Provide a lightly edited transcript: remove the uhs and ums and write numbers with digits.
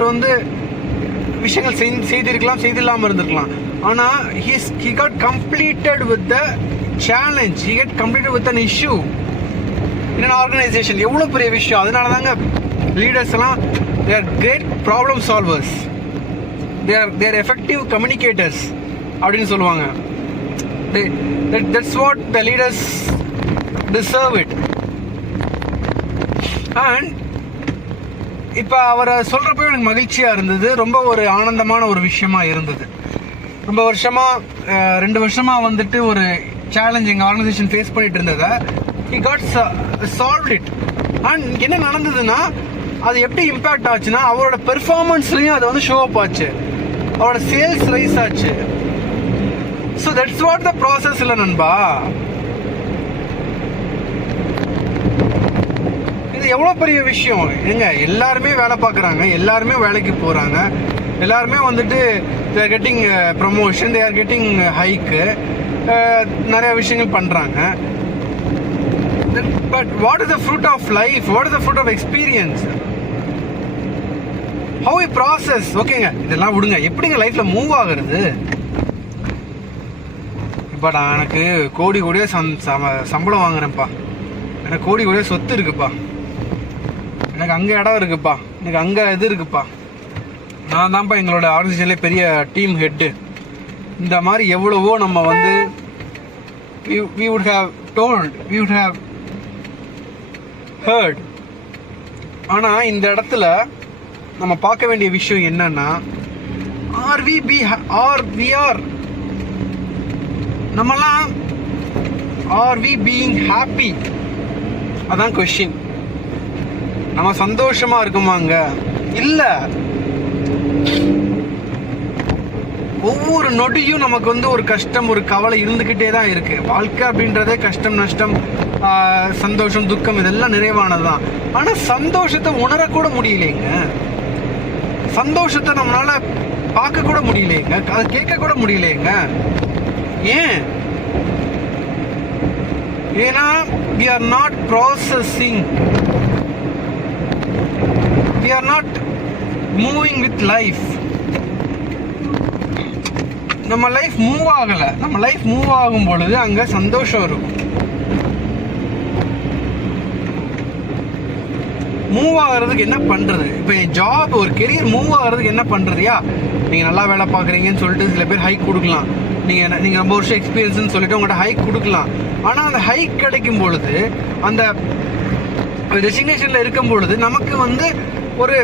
அவர் வந்து விஷயங்கள் செய்திருக்கலாம், செய்தில்லாமல் இருந்திருக்கலாம். ஆனால் he got completed with the challenge, he got completed with an issue in an organization. எவ்வளோ பெரிய விஷயம். அதனால தாங்க லீடர்ஸ் எல்லாம் they are great problem solvers, they are effective communicators அப்படின்னு சொல்லுவாங்க. That's what the leaders deserve it. And இப்போ அவரை சொல்கிறப்போ எனக்கு மகிழ்ச்சியாக இருந்தது, ரொம்ப ஒரு ஆனந்தமான ஒரு விஷயமா இருந்தது. ரொம்ப வருஷமாக 2 வருஷமாக வந்துட்டு ஒரு சேலஞ்ச் எங்கள் ஆர்கனைசேஷன் ஃபேஸ் பண்ணிட்டு இருந்ததை he got solved it. And என்ன நடந்ததுன்னா, அது எப்படி இம்பேக்ட் ஆச்சுன்னா, அவரோட பெர்ஃபார்மன்ஸ்லையும் அது வந்து ஷோ அப் ஆச்சு, அவரோட சேல்ஸ் ரைஸ் ஆச்சு. So that's what the process இல்லை நண்பா. இது எவ்வளோ பெரிய விஷயம் எங்க. எல்லாருமே வேலை பார்க்குறாங்க, எல்லாருமே வேலைக்கு போகிறாங்க, எல்லாருமே வந்துட்டு they are getting promotion, they are getting hike, நிறைய விஷயங்கள் பண்ணுறாங்க. But what is the fruit of life? What is the fruit of experience? How we process? ஓகேங்க, இதெல்லாம் விடுங்க. எப்படிங்க லைஃப்ல மூவ் ஆகுறது? இப்போ நான் எனக்கு கோடியே சம்பளம் வாங்குறேன்ப்பா, எனக்கு கோடியே சொத்து இருக்குப்பா, எனக்கு அங்கே இடம் இருக்குப்பா, எனக்கு அங்கே இது இருக்குப்பா, நான் தான்ப்பா எங்களோட ஆர்கனைசேஷன்லேயே பெரிய டீம் ஹெட்டு. இந்த மாதிரி எவ்வளவோ நம்ம வந்து we would have told, we would have heard. ஆனால் இந்த இடத்துல நம்ம பார்க்க வேண்டிய விஷயம் என்னன்னா, நம்மலாம் ஆர் வி பீயிங் ஹாப்பி? அதான் கொஸ்டின். நம்ம சந்தோஷமா இருக்குமாங்க? இல்ல. ஒவ்வொரு நொடியும் நமக்கு வந்து ஒரு கஷ்டம், ஒரு கவலை இருந்துகிட்டே தான் இருக்கு. வாழ்க்கை அப்படின்றதே கஷ்டம், நஷ்டம், சந்தோஷம், துக்கம், இதெல்லாம் நிறைவானதுதான். ஆனா சந்தோஷத்தை உணரக்கூட முடியலைங்க, சந்தோஷத்தை நம்மளால பார்க்க கூட முடியலைங்க, அதை கேட்க கூட முடியலைங்க. ஏன்? ஏன்னா we are not processing, we are not moving with life. நம்ம லைஃப் மூவ் ஆகல. நம்ம லைஃப் மூவ் ஆகும் பொழுது அங்க சந்தோஷம் இருக்கும். மூவ் ஆகிறதுக்கு என்ன பண்றது? இப்போ ஜாப், ஒரு கெரியர் மூவ் ஆகிறதுக்கு என்ன பண்றதுயா? நீங்க நல்லா வேலை பார்க்குறீங்கன்னு சொல்லிட்டு சில பேர் ஹைக் கொடுக்கலாம், நீங்க ரொம்ப வருஷம் எக்ஸ்பீரியன்ஸ்னு சொல்லிட்டு உங்கள்கிட்ட ஹைக் கொடுக்கலாம். ஆனா அந்த ஹைக் கிடைக்கும் பொழுது, அந்த ரெசிக்னேஷன்ல இருக்கும் பொழுது நமக்கு வந்து ஒரு